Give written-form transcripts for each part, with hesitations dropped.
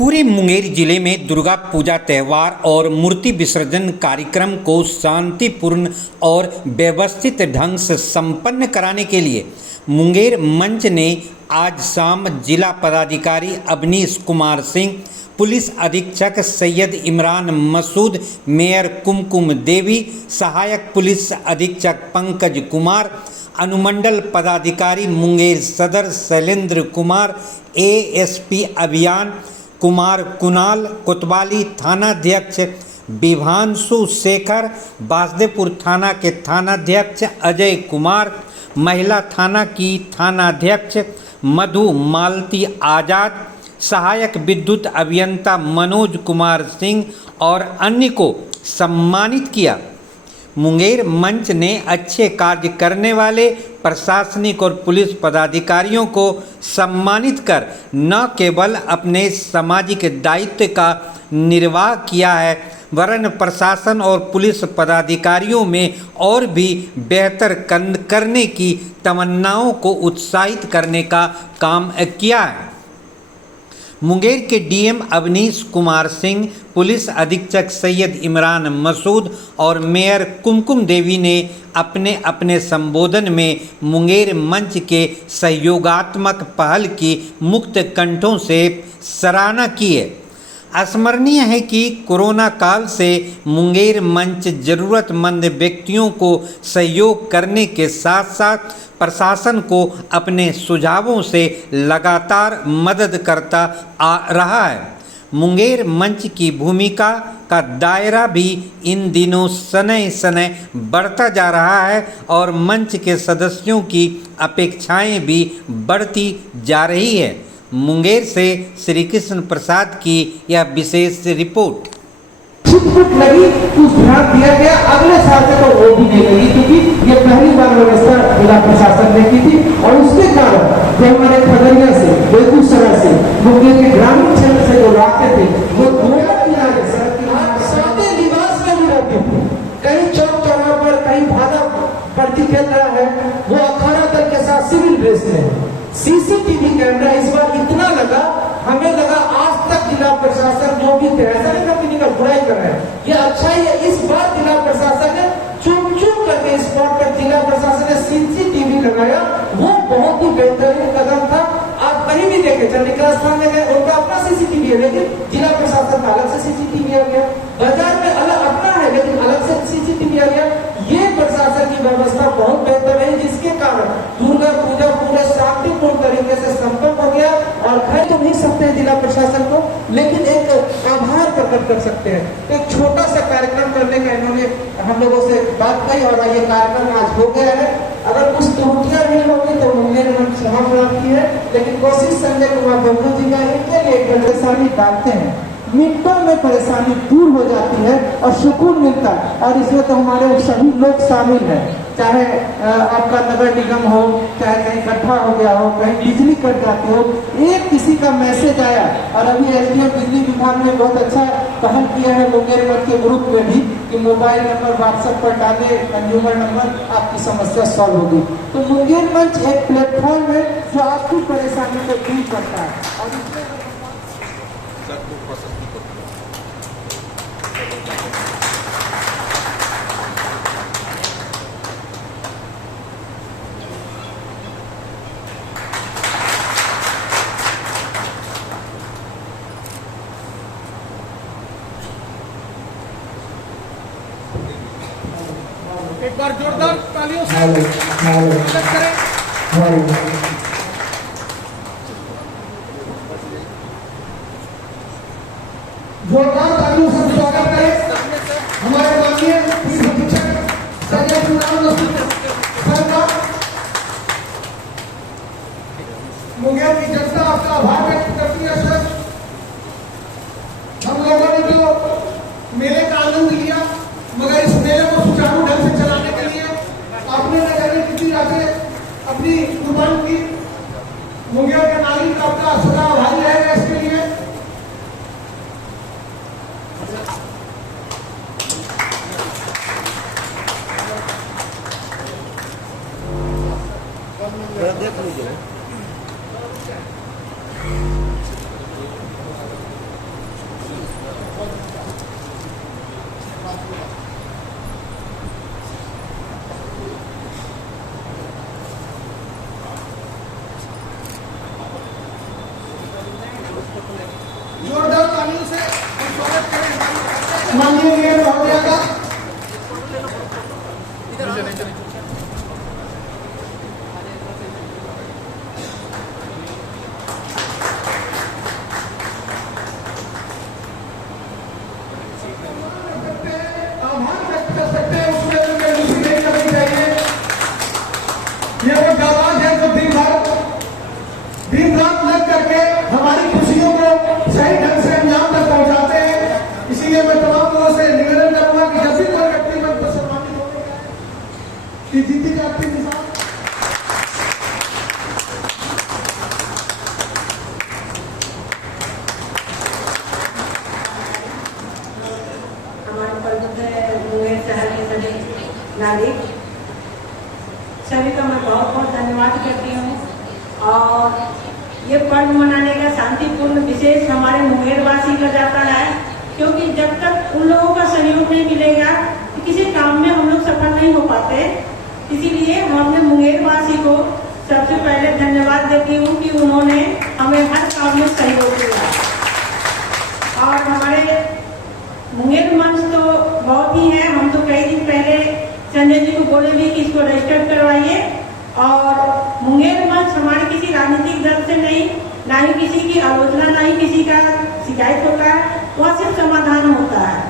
पूरे मुंगेर जिले में दुर्गा पूजा त्यौहार और मूर्ति विसर्जन कार्यक्रम को शांतिपूर्ण और व्यवस्थित ढंग से संपन्न कराने के लिए मुंगेर मंच ने आज शाम जिला पदाधिकारी अवनीश कुमार सिंह, पुलिस अधीक्षक सैयद इमरान मसूद, मेयर कुमकुम देवी, सहायक पुलिस अधीक्षक पंकज कुमार, अनुमंडल पदाधिकारी मुंगेर सदर शैलेंद्र कुमार, एएसपी अभियान कुमार कुणाल, कोतवाली थानाध्यक्ष विभांशु शेखर, बासदेपुर थाना के थानाध्यक्ष अजय कुमार, महिला थाना की थानाध्यक्ष मधु मालती आज़ाद, सहायक विद्युत अभियंता मनोज कुमार सिंह और अन्य को सम्मानित किया। मुंगेर मंच ने अच्छे कार्य करने वाले प्रशासनिक और पुलिस पदाधिकारियों को सम्मानित कर न केवल अपने सामाजिक दायित्व का निर्वाह किया है, वरन प्रशासन और पुलिस पदाधिकारियों में और भी बेहतर करने की तमन्नाओं को उत्साहित करने का काम किया है। मुंगेर के डीएम अवनीश कुमार सिंह, पुलिस अधीक्षक सैयद इमरान मसूद और मेयर कुमकुम देवी ने अपने अपने संबोधन में मुंगेर मंच के सहयोगात्मक पहल की मुक्त कंठों से सराहना की है। स्मरणीय है कि कोरोना काल से मुंगेर मंच ज़रूरतमंद व्यक्तियों को सहयोग करने के साथ साथ प्रशासन को अपने सुझावों से लगातार मदद करता आ रहा है। मुंगेर मंच की भूमिका का दायरा भी इन दिनों सनय सनय बढ़ता जा रहा है और मंच के सदस्यों की अपेक्षाएं भी बढ़ती जा रही है। मुंगेर से श्री कृष्ण प्रसाद की यह विशेष रिपोर्ट। छुट लगी कुछ ध्यान दिया गया, अगले साल से तो वो भी नहीं लगी क्योंकि ये पहली बार व्यवस्था जिला प्रशासन ने की थी और उसके कारण जो हमारे खगड़िया से, बेगूसराय से, मुंगेर के ग्रामीण क्षेत्र से जो आते थे वो सादे लिबास में भी रहते थे। कहीं चौक चौराहा पर, कहीं भाला पड़ती खेल रहा है, वो अखाड़ा दल के साथ सिविल ड्रेस में। सीसीटीवी कैमरा इस बार इतना लगा, हमें लगा आज तक जिला प्रशासन जो भी थे, ऐसा नहीं करती निकल बुराई कर रहे हैं, ये अच्छा ही है। इस बार जिला प्रशासन ने चुप चुप करके इस स्पॉट पर जिला प्रशासन ने सीसीटीवी लगाया, वो बहुत ही बेहतरीन कदम था। आप कहीं भी देखे, चंडीगढ़ स्थान में गए, उनका अपना सीसीटीवी है, लेकिन जिला प्रशासन का अलग से सीसीटीवी आ गया। बाजार में अलग अपना है, लेकिन अलग से सीसीटीवी आ गया। ये प्रशासन की व्यवस्था बहुत बेहतर है, जिसके कारण दुर्गा पूजा पूरे शांतिपूर्ण तरीके से संपन्न हो गया। और कह तो नहीं सकते जिला प्रशासन को, लेकिन एक आभार प्रकट कर सकते हैं। एक छोटा सा कार्यक्रम करने का इन्होंने हम लोगों से बात कही और ये कार्यक्रम आज हो गया है। अगर कुछ त्रुटियां नहीं होगी तो मुंगेर मंच क्षमा प्राप्ति है, लेकिन कोशिश संजय कुमार बब्बू जी का इनके लिए परेशानी डालते हैं, मिनटों में परेशानी दूर हो जाती है और सुकून मिलता है। और इसमें तो हमारे सभी लोग शामिल हैं, चाहे आपका नगर निगम हो, चाहे कहीं गड्ढा हो गया हो, कहीं बिजली कट जाती हो, एक किसी का मैसेज आया। और अभी एसडीएम बिजली विभाग ने बहुत अच्छा पहल किया है मुंगेर मंच के ग्रुप में भी कि मोबाइल नंबर व्हाट्सएप पर डाले, कंज्यूमर नंबर, आपकी समस्या सॉल्व होगी। तो मुंगेर मंच एक प्लेटफॉर्म है जो आपकी परेशानी को दूर करता है। और इसमें एक बार जोरदार तालियों से स्वागत करें। जोरदार तालियों से स्वागत करें हमारे माननीय पुलिस अधीक्षक सैयद इमरान मसूद सर का। मुंगेर की जनता आपका आभार व्यक्त करती है सर। हम लोगों ने जो मेले का आनंद लिया, मगर इस मेले को सुचारू ढंग से चलाने के लिए आपने न जाने कितनी रातें अपनी कुर्बान की। मुंगेर के नागरिक आपका सदा आभारी रहेगा इसके लिए। देख लीजिए। जोरदार तालियों से हम स्वागत करें हमारी माननीय मेयर महोदया का। आभार व्यक्त कर सकते हैं, उसमें तो दूसरी नहीं करनी चाहिए। ये वो जाबाज है जो दिन रात लग करके हमारी खुशियों को सही ढंग से अंजाम तक पहुंचाते हैं। इसीलिए मैं तमाम लोगों से निवेदन करूंगा कि जब भी कोई व्यक्ति मन को सम्मानित होने का कि जीती जाती मिसाल हमारे प्रबुद्ध मुंगेर शहर के सभी नागरिक सभी का मैं बहुत बहुत धन्यवाद करती हूँ। और ये पर्व मनाने का शांतिपूर्ण विशेष हमारे मुंगेर वासी का जाता है, क्योंकि जब तक उन लोगों का सहयोग नहीं मिलेगा तो किसी काम में हम लोग सफल नहीं हो पाते। इसीलिए हम अपने मुंगेर वासी को सबसे पहले धन्यवाद देती हूँ कि उन्होंने हमें हर काम में सहयोग किया। और हमारे मुंगेर मंच तो बहुत ही है, हम तो कई दिन पहले संजय जी को बोले भी कि इसको रजिस्टर करवाइए। और मुंगेर मंच हमारे किसी राजनीतिक दल से नहीं, ना ही किसी की आलोचना, ना ही किसी का शिकायत होता है, वह सिर्फ समाधान होता है।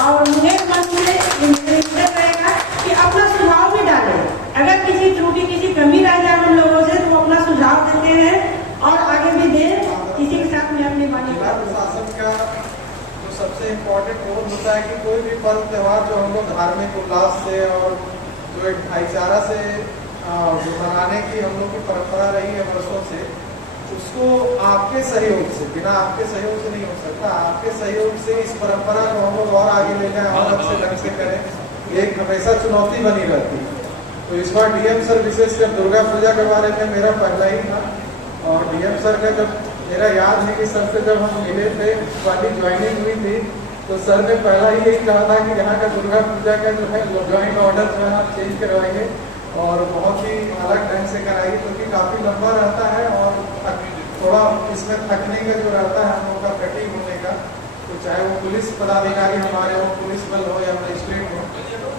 और मुंगेर मंच में निवेदन रहेगा कि अपना सुझाव भी डालें। अगर किसी त्रुटि किसी कमी रह जाए हम लोगों से तो अपना सुझाव देते हैं और आगे भी दें। इसी के साथ में अपनी वाणी जिला प्रशासन का जो सबसे इम्पोर्टेंट रोल होता है कि कोई भी पर्व त्यौहार जो हम लोग धार्मिक उल्लास से और जो एक भाईचारा से जो मनाने की हम लोग की परंपरा रही है वर्षों से, उसको आपके सहयोग से, बिना आपके सहयोग से नहीं हो सकता। आपके सहयोग से इस परंपरा को हम लोग और आगे ले जाएं और अच्छे ढंग से करें, एक हमेशा चुनौती बनी रहती है। तो इस बार डीएम सर विशेषकर दुर्गा पूजा के बारे में मेरा पहला ही था। और डीएम सर का जब मेरा याद है कि सर से जब हम मिले थे, वाली ज्वाइनिंग हुई थी, तो सर ने पहला ही यही कहा था कि यहाँ का दुर्गा पूजा का जो है ज्वाइंट ऑर्डर जो है आप चेंज करवाएंगे और बहुत ही अलग ढंग से कराएगी, क्योंकि काफ़ी लंबा रहता है और थोड़ा इसमें थकने का जो रहता है हम लोग का कटिंग होने का, तो चाहे वो पुलिस पदाधिकारी हमारे हो, पुलिस बल हो या मजिस्ट्रेट हो।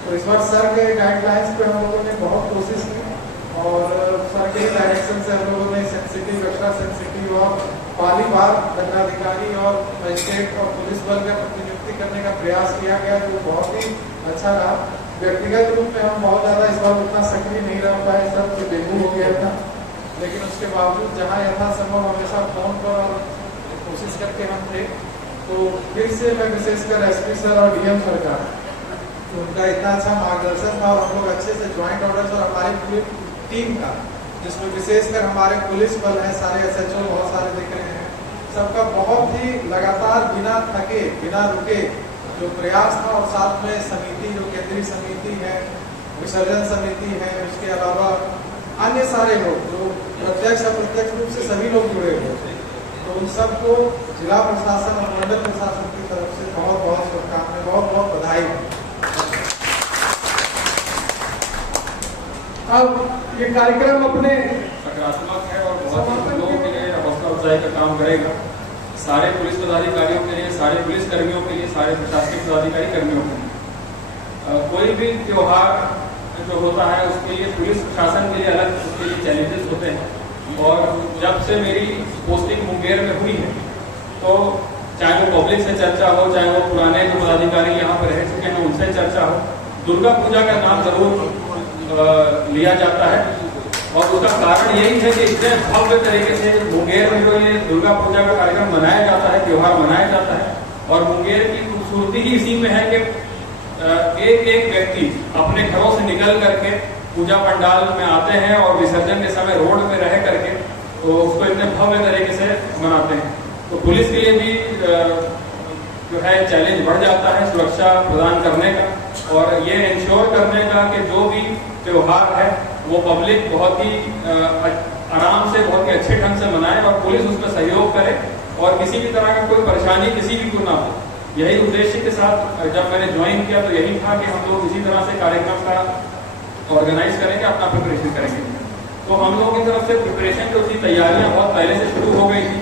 तो इस बार सर के गाइडलाइंस पे हम लोगों ने बहुत कोशिश की और सर के डायरेक्शन से हम लोगों ने सेंसिटिव, एक्स्ट्रा सेंसिटिव और पहली बार दंडाधिकारी और मजिस्ट्रेट और पुलिस बल का प्रतिनियुक्ति करने का प्रयास किया गया, जो बहुत ही अच्छा रहा। व्यक्तिगत रूप में हम बहुत ज़्यादा इस बार उतना सक्रिय नहीं रह पाए, सब तो डेंगू हो गया था, लेकिन उसके बावजूद जहाँ यथासंभव हमेशा फोन पर और कोशिश करके हम थे। तो फिर से मैं विशेषकर एसपी सर और डीएम सर का, तो उनका इतना अच्छा मार्गदर्शन था और हम लोग अच्छे से ज्वाइंट ऑर्डर्स और हमारी पूरी टीम का, जिसमें विशेषकर हमारे पुलिस बल है, सारे एसएचओ बहुत सारे दिख रहे हैं, सबका बहुत ही लगातार बिना थके बिना रुके जो प्रयास था। और साथ में समिति, जो केंद्रीय समिति है, विसर्जन समिति है, उसके अलावा अन्य सारे लोग जो प्रत्यक्ष अप्रत्यक्ष रूप से सभी लोग जुड़े हुए थे, तो उन सबको जिला प्रशासन और मंडल प्रशासन की तरफ से बहुत बहुत शुभकामनाएं, बहुत बहुत बधाई। अब ये कार्यक्रम अपने सकारात्मक है और बहुत ही लोगों के लिए हौसला अफजाई का काम करेगा। सारे पुलिस पदाधिकारियों के लिए, सारे पुलिस कर्मियों के लिए, सारे प्रशासनिक पदाधिकारी कर्मियों के लिए कोई भी त्योहार जो होता है उसके लिए पुलिस प्रशासन के लिए अलग उसके लिए चैलेंजेस होते हैं। और जब से मेरी पोस्टिंग मुंगेर में हुई है, तो चाहे वो पब्लिक से चर्चा हो, चाहे वो पुराने जो पदाधिकारी यहाँ पर रह चुके हैं उनसे चर्चा हो, दुर्गा पूजा का नाम जरूर लिया जाता है। और उसका कारण यही है कि इतने भव्य तरीके से मुंगेर में जो ये दुर्गा पूजा का कार्यक्रम मनाया जाता है, त्योहार मनाया जाता है, और मुंगेर की खूबसूरती ही इसी में है कि एक एक व्यक्ति अपने घरों से निकल करके पूजा पंडाल में आते हैं और विसर्जन के समय रोड पे रह करके तो उसको इतने भव्य तरीके से मनाते हैं। तो पुलिस के लिए भी जो है चैलेंज बढ़ जाता है सुरक्षा प्रदान करने का और ये इंश्योर करने का कि जो भी त्योहार है वो पब्लिक बहुत ही आराम से, बहुत ही अच्छे ढंग से मनाए और पुलिस उसमें सहयोग करे और किसी भी तरह का कोई परेशानी किसी भी को ना हो। यही उद्देश्य के साथ जब मैंने ज्वाइन किया तो यही था कि हम लोग इसी तरह से कार्यक्रम का ऑर्गेनाइज करेंगे, अपना प्रिपरेशन करेंगे। तो हम लोग की तरफ से प्रिपरेशन जो थी, तैयारियां बहुत पहले से शुरू हो गई थी।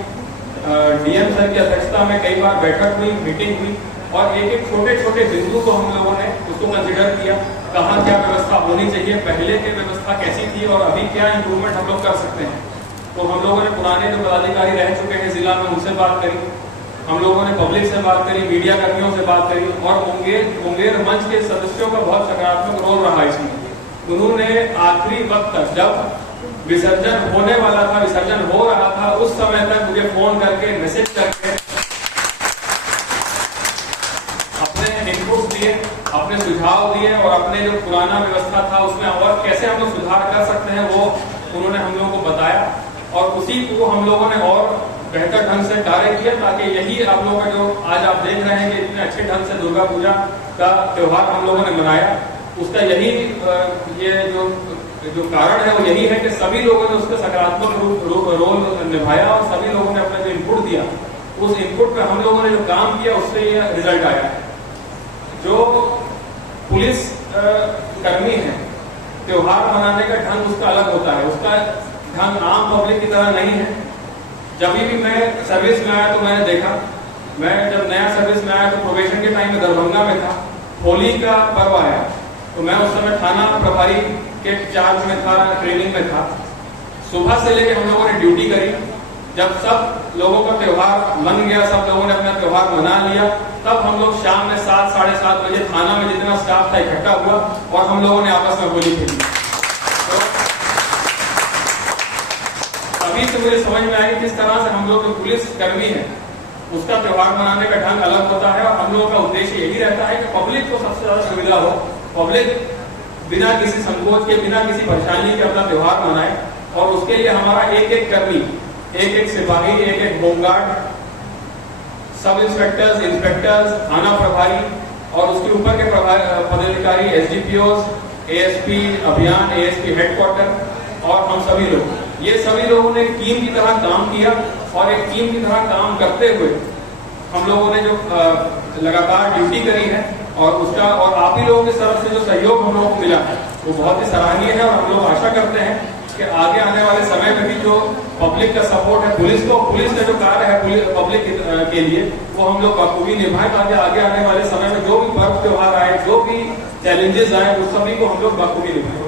डीएम सर की अध्यक्षता में कई बार बैठक हुई, मीटिंग हुई और एक एक छोटे छोटे बिंदु को हम लोगों ने उसको कंसिडर किया, कहाँ क्या व्यवस्था होनी चाहिए, पहले की व्यवस्था कैसी थी और अभी क्या इम्प्रूवमेंट हम लोग कर सकते हैं। तो हम लोगों ने पुराने जो पदाधिकारी रह चुके हैं जिला में उनसे बात करी, हम लोगों ने पब्लिक से बात करी, मीडिया कर्मियों से बात करी और मुंगेर मंच के सदस्यों का बहुत सकारात्मक रोल रहा इसमें। उन्होंने आखिरी वक्त तक जब विसर्जन होने वाला था, विसर्जन हो रहा था, उस समय तक मुझे फोन करके, मैसेज करके अपने इनपुट दिए, अपने सुझाव दिए और अपने जो पुराना व्यवस्था था उसमें और कैसे हम लोग सुधार कर सकते हैं वो उन्होंने हम लोगों को बताया और उसी को हम लोगों ने और बेहतर ढंग से कार्य किया ताकि यही आप लोगों का जो आज आप देख रहे हैं कि इतने अच्छे ढंग से दुर्गा पूजा का त्योहार हम लोगों ने मनाया, उसका यही ये जो कारण है वो यही है कि सभी लोगों ने उसका सकारात्मक रोल निभाया और सभी लोगों ने अपना जो इनपुट दिया, उस इनपुट पे हम लोगों ने जो काम किया उससे ये रिजल्ट आया। जो पुलिस कर्मी है, त्योहार मनाने का ढंग उसका अलग होता है, उसका ढंग आम पब्लिक की तरह नहीं है। जब भी मैं सर्विस में आया तो मैंने देखा, मैं जब नया सर्विस में आया तो प्रोबेशन के टाइम में दरभंगा में था, होली का पर्व आया तो मैं उस समय थाना प्रभारी के चार्ज में था, ट्रेनिंग में था। सुबह से लेकर हम लोगों ने ड्यूटी करी, जब सब लोगों का त्योहार मन गया, सब लोगों ने अपना त्योहार मना लिया, तब हम लोग शाम में 7, साढ़े 7 बजे थाना में जितना स्टाफ था इकट्ठा हुआ और हम लोगों ने आपस में होली खेली। तो अभी से मुझे समझ में आई किस तरह से हम लोग जो पुलिस कर्मी है उसका त्योहार मनाने का ढंग अलग होता है और हम लोगों का उद्देश्य यही रहता है कि पब्लिक को सबसे ज्यादा सुविधा हो, पब्लिक बिना किसी संकोच के, बिना किसी परेशानी के अपना त्योहार मनाए और उसके लिए हमारा एक एक कर्मी, एक एक सिपाही, एक एक होमगार्ड, सब इंस्पेक्टर्स, इंस्पेक्टर्स, थाना प्रभारी और उसके ऊपर के पदाधिकारी, एसडीपीओ, एएसपी अभियान, एएसपी हेडक्वार्टर और हम सभी लोग, ये सभी लोगों ने टीम की तरह काम किया और एक टीम की तरह काम करते हुए हम लोगों ने जो लगातार ड्यूटी करी है और उसका और आप ही लोगों की तरफ से जो सहयोग हम लोगों को मिला है वो बहुत ही सराहनीय है और हम लोग आशा करते हैं कि आगे आने वाले समय में भी जो पब्लिक का सपोर्ट है पुलिस का जो कार्य है पब्लिक के लिए वो हम लोग बखूबी निभाएं ताकि आगे आने वाले समय में जो भी पर्व त्योहार आए, जो भी चैलेंजेस आए, उस सभी को हम लोग बखूबी निभाएं।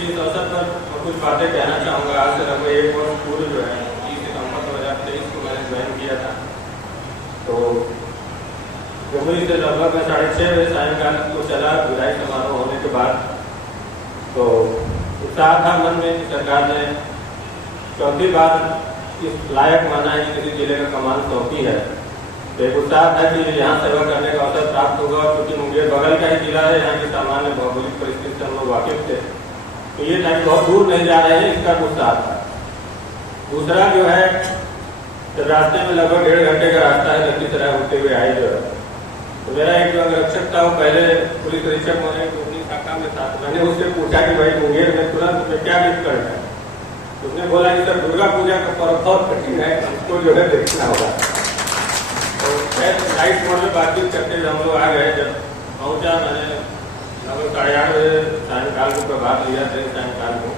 इस अवसर पर मैं कुछ बातें कहना चाहूँगा। आज से लगभग 1 वर्ष पूर्व जो है 30 सितंबर 2023 को मैंने ज्वाइन किया था। तो जमुई से लगभग मैं 6:30 बजे सायंकाल को चला विदाई समारोह होने के बाद। तो उत्साह था मन में कि सरकार ने चौथी बार इस लायक माना है कि किसी जिले का कमान सौंपी है। तो एक उत्साह था कि यहाँ सेवा करने का अवसर प्राप्त होगा क्योंकि मुंगेर बगल का ही जिला है, यहाँ की सामान्य भौगोलिक परिस्थिति से हम लोग वाकिफ थे। तो ये था कि बहुत दूर नहीं जा रहे हैं, इसका उत्साह था। दूसरा जो है तो रास्ते में लगभग 1.5 घंटे का रास्ता है लखीसराय होते हुए आए जो है। तो मेरा एक जो अंगरक्षक था वो पहले पुलिस अधीक्षक होने की अपनी शाखा में था। तो मैंने उससे पूछा कि भाई मुंगेर में तुरंत में क्या गिफ्ट करना है। तो उसने बोला कि सर दुर्गा पूजा का पर्व बहुत कठिन है, हमको जो है देखना होगा। तो नाइट मोड में बातचीत करते हुए हम लोग आ गए। जब पहुँचा मैंने लगभग 8:30 बजे सायंकाल को प्रभात लिया था सायंकाल को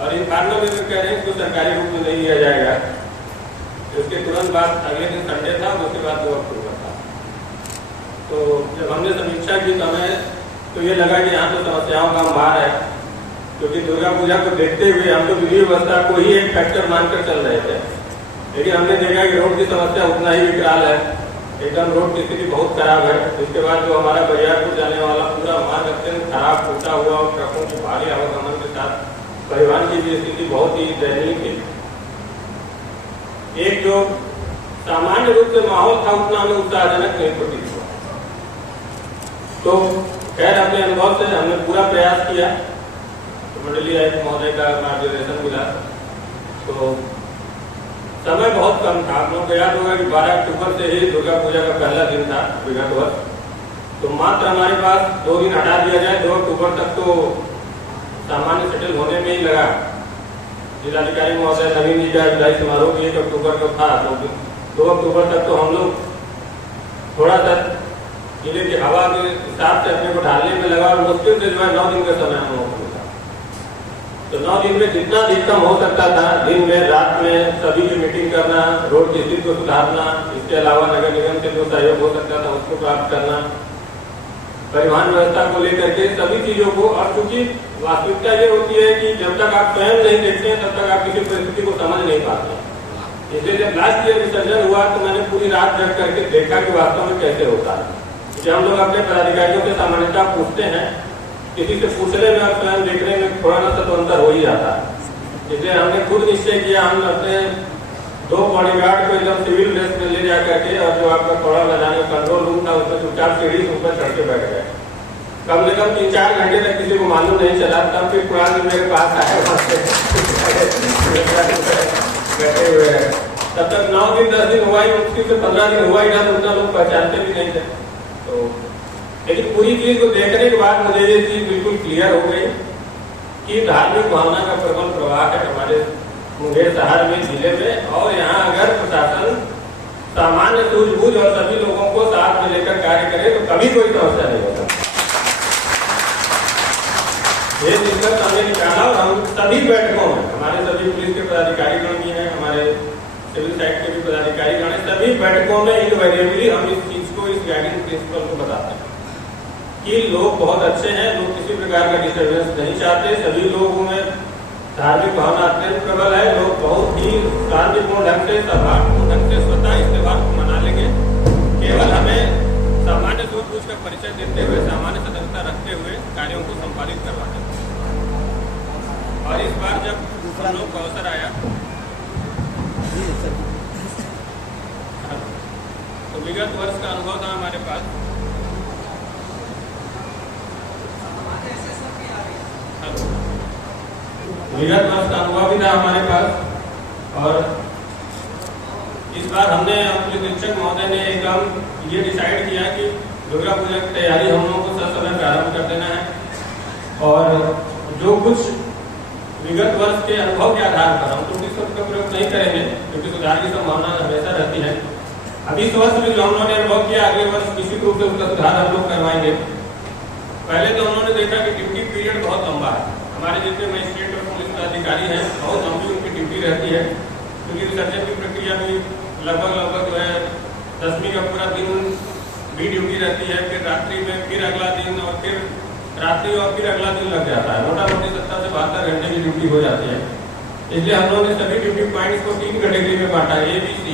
और इन कारणों में कह रहे हैं इसको सरकारी रूप में नहीं लिया जाएगा। उसके तुरंत बाद अगले दिन संडे था, उसके बाद 2 अक्टूबर था। तो जब हमने समीक्षा की तो हमें तो ये लगा कि यहाँ तो समस्याओं का मार है क्योंकि दुर्गा पूजा को देखते हुए हम तो विधि व्यवस्था को ही एक फैक्टर मानकर चल रहे थे, लेकिन हमने देखा कि रोड की समस्या उतना ही विकराल है, एकदम रोड की स्थिति बहुत खराब है। इसके बाद जो हमारा बरियारपुर जाने वाला पूरा मार्ग अत्यंत खराब टूटा हुआ और ट्रकों की भारी आवागमन के साथ परिवहन की भी स्थिति बहुत ही दयनीय थी। एक जो सामान्य रूप से माहौल था उतना हमें उत्साहजनक नहीं प्रतीत हुआ। तो खैर अपने अनुभव से हमने पूरा प्रयास किया। तो मंडलीय आयुक्त महोदय का मार्गदर्शन मिला। तो समय बहुत कम था, आप लोग को याद होगा कि 12 अक्टूबर से ही दुर्गा पूजा का पहला दिन था विगत वर्ष। तो मात्र हमारे पास 2 दिन हटा दिया जाए, 2 अक्टूबर तक तो सामान्य सेटल होने में ही लगा। जिलाधिकारी महोदय नवीन जी का विदाई समारोह 1 अक्टूबर को था, तो 2 अक्टूबर तक तो हम लोग थोड़ा सा जिले की हवा के हिसाब से अपने को ढालने में लगा और मुश्किल से जो है 9 दिन का समय हम लोगों को मिला। तो 9 दिन में जितना अधिकतम हो सकता था, दिन में रात में सभी की मीटिंग करना, रोड की स्थिति को सुधारना, इसके अलावा नगर निगम से जो सहयोग हो सकता था उसको प्राप्त करना, परिवहन व्यवस्था को लेकर के सभी चीजों को। और चूंकि वास्तविकता ये होती है कि जब तक आप स्वयं नहीं देखते हैं तब तक आप किसी परिस्थिति को समझ नहीं पाते। इसलिए जब लास्ट ईयर विसर्जन हुआ तो मैंने पूरी रात जग करके देखा कि वास्तव में कैसे होता है। जब हम लोग अपने पदाधिकारियों से सामान्यतः पूछते हैं, किसी से पूछने में और स्वयं देखने में थोड़ा ना अंतर हो ही जाता है। इसलिए हमने खुद निश्चय किया, हम अपने 2 बॉडीगार्ड को एकदम सिविल ड्रेस में ले जा करके, और जो आपका थोड़ा लगाने कंट्रोल रूम था उसमें चुपचाप सीढ़ी से ऊपर चढ़ के बैठ गए। कम से कम 3-4 घंटे तक किसी को मालूम नहीं चला। तब फिर पुराने मेरे पास आए बैठे हुए हैं। तब तक 9 दिन 10 दिन हुआ ही, मुश्किल से 15 दिन हुआ ही था, तो उतना लोग पहचानते भी नहीं थे। तो लेकिन पूरी चीज को देखने के बाद मुझे ये चीज बिल्कुल क्लियर हो गई कि धार्मिक भावना का प्रबल प्रवाह है हमारे मुंगेर शहर में, जिले में। और यहाँ अगर प्रशासन सामान्य सूझबूझ और सभी लोगों को साथ में लेकर कार्य करे तो कभी कोई समस्या नहीं होता। ये निष्कर्ष हमने निकाला और हम सभी बैठकों में, हमारे सभी पुलिस के पदाधिकारीगण भी हैं, हमारे सिविल साइड के भी पदाधिकारीगण हैं, सभी बैठकों में इनवेरिएबली हम इस चीज को, इस गाइडिंग प्रिंसिपल को बताते हैं कि लोग बहुत अच्छे हैं, लोग किसी प्रकार का डिस्टर्बेंस नहीं चाहते, सभी लोगों में धार्मिक भावना अत्यंत प्रबल है, लोग बहुत ही शांतिपूर्ण ढंग से, सौहार्दपूर्ण ढंग से स्वतः इस त्योहार को मना लेंगे। केवल हमें सामान्य सूझबूझ का परिचय देते हुए, सामान्य सतर्कता रखते हुए कार्यों को संपादित करवाना। और इस बार जब हम लोग का अवसर आया तो विगत वर्ष का अनुभव था हमारे पास। विगत वर्ष का अनुभव भी था हमारे पास। और इस बार हमने पुलिस अधीक्षक महोदय ने एकदम ये डिसाइड किया कि दुर्गा पूजा की तैयारी हम लोगों को समय प्रारंभ कर देना है। और जो कुछ विगत वर्ष के अनुभव के आधार पर हम त्रुटि शब्द का प्रयोग नहीं करेंगे, क्योंकि सुधार की संभावना हमेशा रहती है। अभी इस वर्ष में जो हम लोगों ने अनुभव किया, अगले वर्ष निश्चित रूप से उसका सुधार हम लोग करवाएंगे। पहले तो उन्होंने देखा कि ड्यूटी पीरियड बहुत लंबा है। हमारे जितने मजिस्ट्रेट और पुलिस अधिकारी हैं बहुत लंबी उनकी ड्यूटी रहती है, क्योंकि विसर्जन की प्रक्रिया भी लगभग जो है 10वीं का पूरा दिन भी ड्यूटी रहती है, फिर रात्रि में फिर अगला दिन, और फिर रात्रि और फिर अगला दिन लग जाता है। मोटा मोटी 70 से 72 घंटे की ड्यूटी हो जाती है। इसलिए हम लोगों ने सभी ड्यूटी पॉइंट्स को 3 कैटेगरी में बांटा, ABC।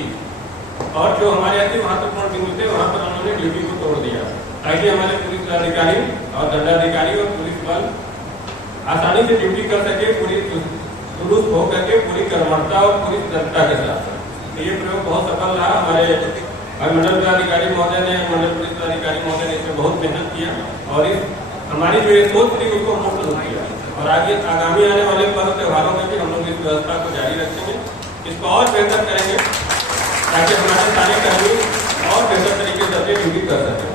और जो हमारे अति महत्वपूर्ण बिंदु थे वहाँ पर उन्होंने ड्यूटी को तोड़ दिया, ताकि हमारे पुलिस अधिकारी और दंडाधिकारी और पुलिस बल आसानी से ड्यूटी कर सके, पूरी दुरुस्त हो करके, पूरी कर्मठता और पूरी सतर्कता के साथ। तो ये प्रयोग बहुत सफल रहा। हमारे मंडल पदाधिकारी महोदय ने, मंडल पुलिस पदाधिकारी महोदय ने इसमें बहुत मेहनत किया, और इस हमारी जो ये सोच थी उसको मूर्त रूप दिया। और आगे आगामी आने वाले पर्व त्योहारों में भी हम लोग इस व्यवस्था को जारी रखेंगे, इसको और बेहतर करेंगे, ताकि हमारे सारे कर्मी और बेहतर तरीके से अपनी ड्यूटी कर सकें।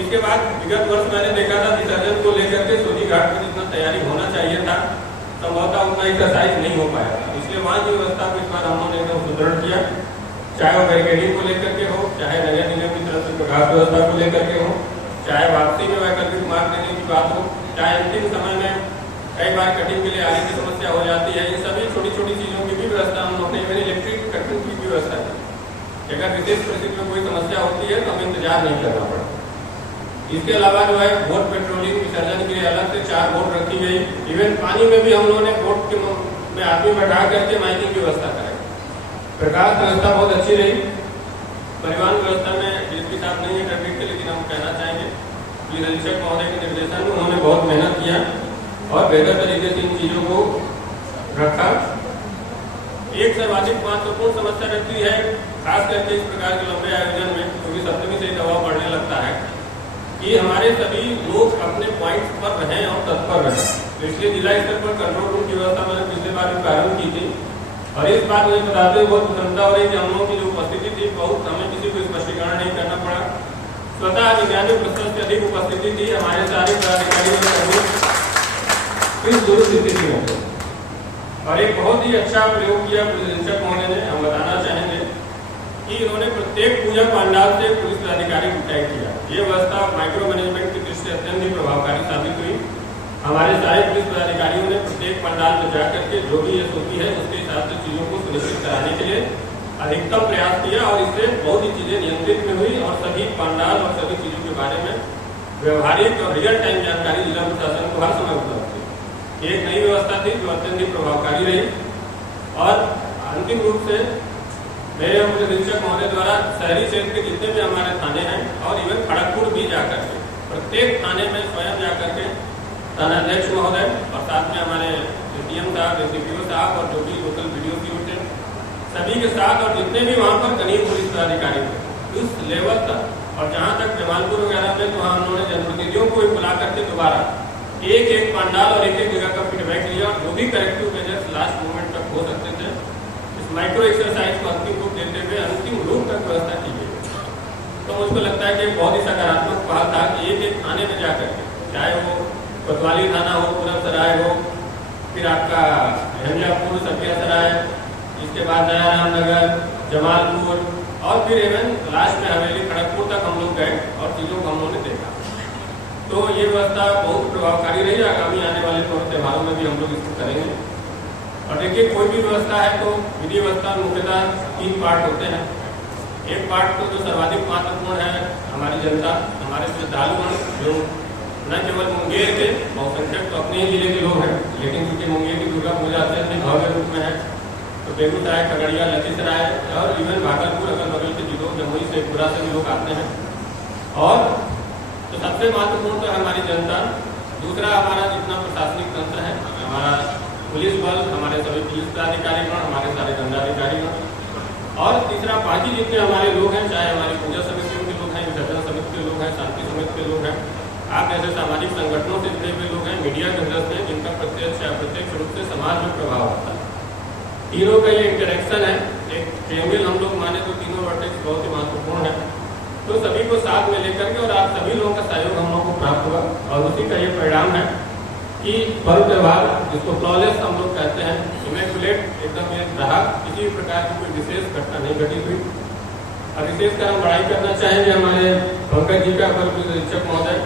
इसके बाद विगत वर्ष मैंने देखा था विसर्जन को लेकर के सोजी घाट पर जितना तैयारी होना चाहिए था, संभवतः उतना एक्सरसाइज नहीं हो पाया था। इसलिए वहाँ की व्यवस्था को इस बार हम लोगों ने एकदम सुदृढ़ किया, चाहे वो बैरिकेडिंग को लेकर के हो, चाहे नगर निगम की तरफ से प्रकाश व्यवस्था को लेकर के हो, चाहे वापसी में वैकल्पिक मार्ग देने की बात हो, चाहे अंतिम समय में कई बार कटिंग के लिए आगे की समस्या हो जाती है। ये सभी छोटी छोटी चीज़ों की भी व्यवस्था हम लोग ने, इवन इलेक्ट्रिक कटिंग की भी व्यवस्था की। अगर विशेष परिस्थिति में कोई समस्या होती है तो हमें इंतजार नहीं करना पड़ता। इसके अलावा जो है बोट पेट्रोलिंग विसर्जन के लिए अलग से 4 बोट रखी गई। इवन पानी में भी हम लोगों ने बोट के में आदमी बैठा करके माइकिंग की व्यवस्था कराई। प्रकाश व्यवस्था बहुत अच्छी रही। परिवहन व्यवस्था में जिसके साथ नहीं है ट्रैफिक के, लेकिन हम कहना चाहेंगे पुलिस अधीक्षक महोदय के निर्देशन में उन्होंने बहुत मेहनत किया और बेहतर तरीके से इन चीज़ों को रखा। एक सर्वाधिक महत्वपूर्ण समस्या रहती है, खास करके इस प्रकार के लंबे आयोजन में, क्योंकि सप्तमी से दबाव बढ़ने लगता है कि हमारे सभी लोग अपने पॉइंट पर रहें और तत्पर रहें। तो इसलिए जिला स्तर पर कंट्रोल रूम की व्यवस्था मैंने पिछले बार भी प्रारंभ की थी, और इस बात मुझे बताते हुए बहुत प्रसन्नता हो रही कि हम लोगों की जो उपस्थिति थी, बहुत हमें किसी को स्पष्टीकरण नहीं करना पड़ा। स्वतः 99% से अधिक उपस्थिति थी हमारे सारे पदाधिकारी इस दुरुस्त स्थिति में। और एक बहुत ही अच्छा प्रयोग किया पुलिस अधीक्षक महोदय ने। हम बताना चाहेंगे कि इन्होंने प्रत्येक पूजा पंडाल से पुलिस पदाधिकारी को टैग किया। ये व्यवस्था माइक्रो मैनेजमेंट की दृष्टि से अत्यंत ही प्रभावकारी साबित हुई। हमारे सारे पुलिस पदाधिकारियों ने प्रत्येक पंडाल में जाकर के जो भी SOP है उसके हिसाब से चीज़ों को सुनिश्चित कराने के लिए अधिकतम प्रयास किया और इससे बहुत ही चीज़ें नियंत्रित में हुई और सभी पंडाल और सभी चीज़ों के बारे में व्यवहारिक और रियल टाइम जानकारी जिला प्रशासन को हर समय उपलब्ध थी। एक नई व्यवस्था थी जो अत्यंत ही प्रभावकारी रही और अंतिम रूप से मेरे पुलिस अधीक्षक महोदय द्वारा शहरी क्षेत्र के जितने भी हमारे थाने हैं और इवन खड़गपुर भी जाकर के प्रत्येक थाने में स्वयं जाकर के थानाध्यक्ष महोदय और साथ में हमारे DTM साहब, SDPO साहब और जो भी लोकल BDO थे सभी के साथ और जितने भी वहाँ पर कनीय पुलिस पदाधिकारी थे उस लेवल तक और जहाँ तक जमालपुर वगैरह में तो हम लोगों ने जनप्रतिनिधियों को भी बुला करके दोबारा एक एक पंडाल और एक एक जगह का फीडबैक लिया और जो भी करेक्टिव मेजर्स लास्ट मोमेंट तक हो सकते थे इस माइक्रो एक्सरसाइज को अंतिम रूप देते हुए अंतिम रूप तक व्यवस्था की गई। तो मुझको लगता है कि बहुत ही सकारात्मक पहल था कि एक एक थाने में जाकर के चाहे वो कोतवाली थाना हो, पूरब सराय हो, फिर आपका हेमजापुर, सफिया सराय, इसके बाद नया रामनगर, जमालपुर और फिर इवन लास्ट में हवेली खड़गपुर तक हम लोग गए और चीज़ों को हम लोगों ने देखा। तो ये व्यवस्था बहुत प्रभावकारी रही। आगामी आने वाले त्योहारों में भी हम लोग इसको करेंगे। और देखिए कोई भी व्यवस्था है तो विधि व्यवस्था मुख्यतः 3 पार्ट होते हैं। एक पार्ट तो जो सर्वाधिक महत्वपूर्ण है हमारी जनता, हमारे श्रद्धालुगण जो न केवल मुंगेर के बहुसंख्यक तो अपने ही जिले के लोग हैं, लेकिन क्योंकि मुंगेर की दुर्गा पूजा अत्यंत भव्य रूप में है तो बेगूसराय, खगड़िया, लखीसराय और इवन भागलपुर अगल बगल के जिलों जमुई शेखपुरा से भी लोग आते हैं। और तो सबसे महत्वपूर्ण तो है हमारी जनता। दूसरा हमारा जितना प्रशासनिक तंत्र है, हमारा पुलिस बल, हमारे सभी पुलिस पदाधिकारीगण, हमारे सारे दंडाधिकारीगण और तीसरा बाकी जितने हमारे लोग हैं, चाहे हमारी पूजा समितियों के लोग हैं, विसर्जन समिति के लोग हैं, शांति समिति के लोग हैं, आप जैसे सामाजिक संगठनों से जुड़े हुए लोग हैं, मीडिया के सदस्य हैं जिनका प्रत्यक्ष या अप्रत्यक्ष रूप से समाज में प्रभाव होता है। तीनों का ये इंटरेक्शन है, एक ट्रायंगल हम लोग माने तो तीनों वर्टेक्स बहुत ही महत्वपूर्ण है। तो सभी को साथ में लेकर के और आप सभी लोगों का सहयोग हम लोग को प्राप्त हुआ और उसी का ये परिणाम है कि पर्व त्यौहार जिसको फ्लॉलेस हम लोग कहते हैं, इमेकुलेट एकदम ये रहा, किसी भी प्रकार की कोई विशेष घटना नहीं घटी हुई। और विशेषकर हम बड़ाई करना चाहेंगे हमारे पंकज जी का, अपर पुलिस अधीक्षक महोदय,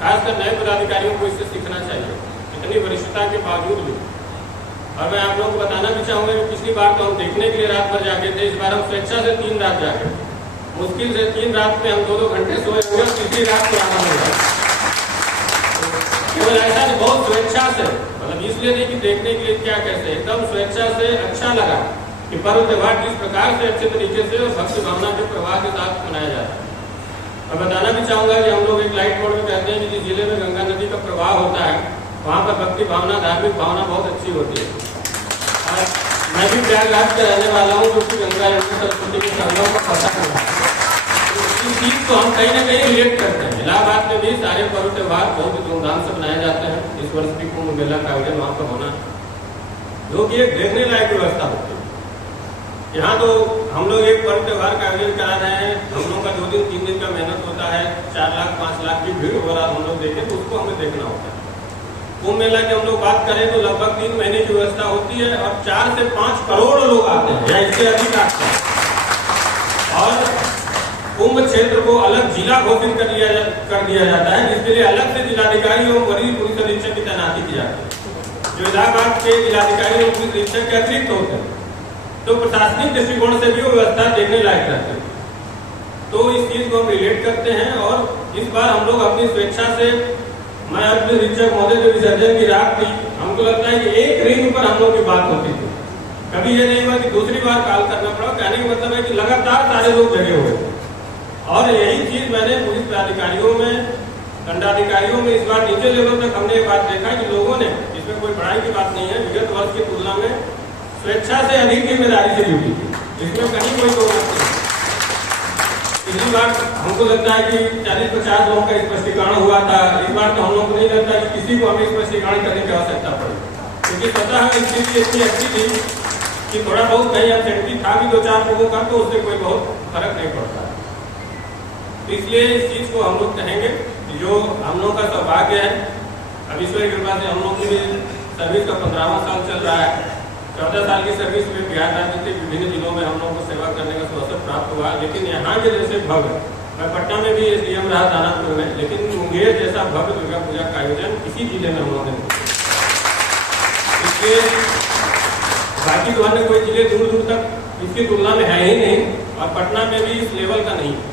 खासकर नए पदाधिकारियों को इससे सीखना चाहिए इतनी वरिष्ठता के बावजूद भी। और मैं आप लोगों को बताना भी चाहूँगा कि पिछली बार तो हम देखने के लिए रात भर जाके थे, इस बार हम स्वेच्छा से 3 रात जाके, मुश्किल से 3 रात में हम 2-2 घंटे सोए हुए, तीसरी रात को आना होगा। केवल ऐसा नहीं, बहुत स्वेच्छा से, मतलब इसलिए नहीं कि देखने के लिए क्या कैसे, एकदम स्वेच्छा से अच्छा लगा कि पर्व त्यौहार किस प्रकार से अच्छे तरीके से और भक्ति भावना के प्रवाह के साथ मनाया जाता है। मैं बताना भी चाहूँगा कि हम लोग एक लाइट बोर्ड में कहते हैं कि जिस जिले में गंगा नदी का प्रवाह होता है वहाँ पर भक्ति भावना, धार्मिक भावना बहुत अच्छी होती है। और मैं भी प्रयागराज का रहने वाला हूँ, जो कि गंगा यमुना सरस्वती के संगम का पता है। इस चीज़ को हम कहीं ना कहीं रिलेट करते हैं। इलाहाबाद में भी सारे पर्व त्यौहार बहुत ही धूमधाम से मनाए जाते हैं। इस वर्ष भी कुंभ मेला का आयोजन वहाँ पर होना, जो कि एक देखने लायक व्यवस्था होती है। यहाँ तो हम लोग एक पर्व त्यौहार का आयोजन करा रहे हैं, हम लोग का 2 दिन 3 दिन का मेहनत होता है, 4 लाख 5 लाख की भीड़ वगैरह हम लोग देखें तो उसको हमें देखना होता है। कुंभ मेला की हम लोग बात करें तो लगभग 3 महीने की व्यवस्था होती है और 4 से 5 करोड़ लोग आते हैं या इससे अधिक आते हैं। और कुंभ क्षेत्र को अलग जिला घोषित कर दिया जाता है, जिसके लिए अलग से जिलाधिकारी और वरीय पुलिस अधीक्षक की तैनाती की जाती है, जो इलाहाबाद के जिलाधिकारी और पुलिस अधीक्षक के अतिरिक्त होते हैं। तो प्रशासनिक दृष्टिकोण से भी वो व्यवस्था देखने लायक रहती है। तो इस चीज को हम रिलेट करते हैं और इस बार हम लोग अपनी स्वेच्छा से, मैं अपने अधीक्षक महोदय जो विसर्जन की रात थी, हमको लगता है कि एक रिंग पर हम लोग की बात होती थी, कभी ये नहीं हुआ कि दूसरी बार कॉल करना पड़ा। कहने का मतलब है कि लगातार सारे लोग जगे हुए थे। और यही चीज मैंने पुलिस पदाधिकारियों में, दंडाधिकारियों में इस बार नीचे लेवल तक हमने ये बात देखा कि लोगों ने, इसमें कोई बड़ाई की बात नहीं है, विगत वर्ष की तुलना में स्वेच्छा से अधिक जिम्मेदारी से ड्यूटी की, इसमें कहीं कोई दो बात नहीं। पिछली बार हमको लगता है कि 40-50 लोगों का स्पष्टीकरण हुआ था, इस बार तो हम लोग को नहीं लगता कि किसी को हमें स्पष्टीकरण करने की आवश्यकता पड़ी, क्योंकि पता है स्थिति इतनी अच्छी थी कि थोड़ा बहुत कहीं एब्सेंटी था भी 2-4 लोगों का, तो उससे कोई बहुत फर्क नहीं पड़ता। इसलिए इस चीज को हम लोग कहेंगे कि जो हम लोगों का सौभाग्य है, अब ईश्वर की कृपा से हम लोग की सर्विस का 15वां साल चल रहा है। 14 साल की सर्विस में बिहार राज्य के विभिन्न जिलों में हम लोगों को सेवा करने का अवसर प्राप्त हुआ, लेकिन यहाँ के जैसे भव्य, मैं पटना में भी एसडीएम रहा दानापुर में, लेकिन मुंगेर जैसा भव्य दुर्गा पूजा का आयोजन किसी जिले में हम लोगों ने नहीं किया। इसके बाकी तो अन्य कोई जिले दूर दूर तक इसकी तुलना में है ही नहीं, और पटना में भी इस लेवल का नहीं है।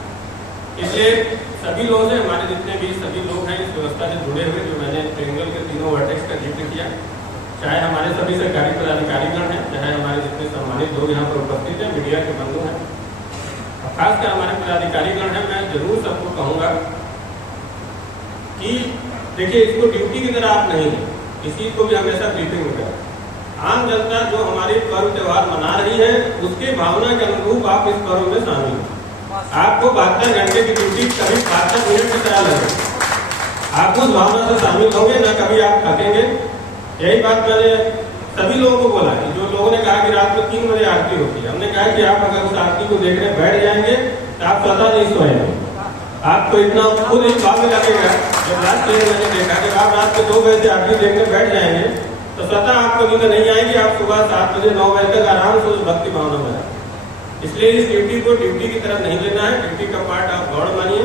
इसलिए सभी लोग हैं, हमारे जितने भी सभी लोग हैं इस व्यवस्था से जुड़े हुए, जो मैंने ट्रायंगल के तीनों वर्टेक्स का जिक्र किया, चाहे हमारे सभी सरकारी पदाधिकारीगण हैं, चाहे हमारे जितने सम्मानित लोग यहाँ पर उपस्थित हैं, मीडिया के बंधु हैं, और खासकर हमारे पदाधिकारीगण हैं, मैं जरूर सबको कहूँगा कि देखिए, इसको ड्यूटी की तरह आप नहीं है, इस चीज को भी हमेशा ब्रीफिंग में करें। आम जनता जो हमारे पर्व त्योहार मना रही है, उसके भावना के अनुरूप आप इस पर्व में शामिल हैं। आपको 72 घंटे की ड्यूटी कभी 72 मिनट की तरह लगे, आप उस भावना से शामिल होंगे, न कभी आप थकेंगे। यही बात मैंने सभी लोगों को बोला कि जो लोगों ने कहा कि रात को 3 बजे आरती होती है, हमने कहा कि आप अगर उस आरती को देखने बैठ जाएंगे तो आप स्वतः नहीं सोएंगे। आपको इतना खुद एक भाव में लगेगा, जब लास्ट ईयर मैंने देखा कि आप रात को 2 बजे से आरती देखने बैठ जाएंगे तो स्वतः आपको नींद नहीं आएगी, आप सुबह 7 बजे 9 बजे तक आराम से उस भक्ति भावना में रहें। इसलिए इस ड्यूटी को ड्यूटी की तरह नहीं लेना है, ड्यूटी का पार्ट आप गौड़ मानिए।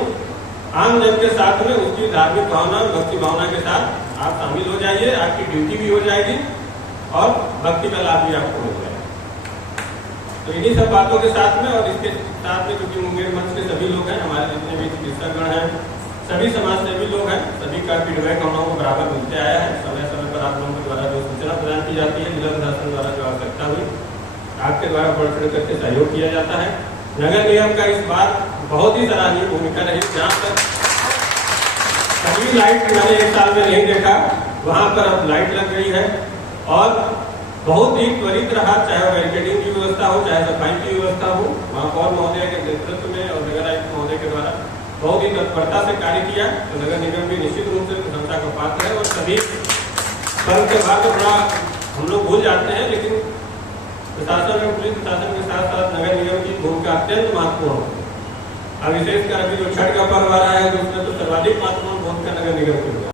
आम जन के साथ में उसकी धार्मिक भावना, भक्ति भावना के साथ आप शामिल हो जाइए, आपकी ड्यूटी भी हो जाएगी और भक्ति का लाभ भी आपको मिल जाएगा। तो इन्हीं सब बातों के साथ में, और इसके साथ में क्योंकि मुंगेर मंच के सभी लोग हैं, हमारे जितने भी चिकित्सकगण हैं, सभी समाज सेवी लोग हैं, सभी का फीडबैक हम लोगों को बराबर मिलते आया है। समय समय पर आप लोगों के द्वारा जो सूचना प्रदान की जाती है, जिला प्रशासन द्वारा जो आवश्यकता हुई, आपके द्वारा बढ़ चढ़ करके सहयोग किया जाता है। नगर निगम का इस बार बहुत ही सराहनीय भूमिका रही। जहाँ तक सभी लाइट मैंने 1 साल में नहीं देखा, वहाँ पर अब लाइट लग गई है और बहुत ही त्वरित रहा, चाहे बैरिकेडिंग की व्यवस्था हो, चाहे सफाई की व्यवस्था हो। महापौर महोदय के नेतृत्व में और नगर आयुक्त महोदय के द्वारा बहुत ही तत्परता से कार्य किया, तो नगर निगम भी निश्चित रूप से प्रशंसा का पात्र है। और सभी पर्व त्योहार को थोड़ा हम लोग भूल जाते हैं, लेकिन प्रशासन और पुलिस प्रशासन के साथ साथ नगर निगम की भूमिका अत्यंत महत्वपूर्ण है। अब विशेषकर अभी जो छठ का पर्व आ रहा है, तो उसमें तो सर्वाधिक महत्वपूर्ण भूमिका नगर निगम की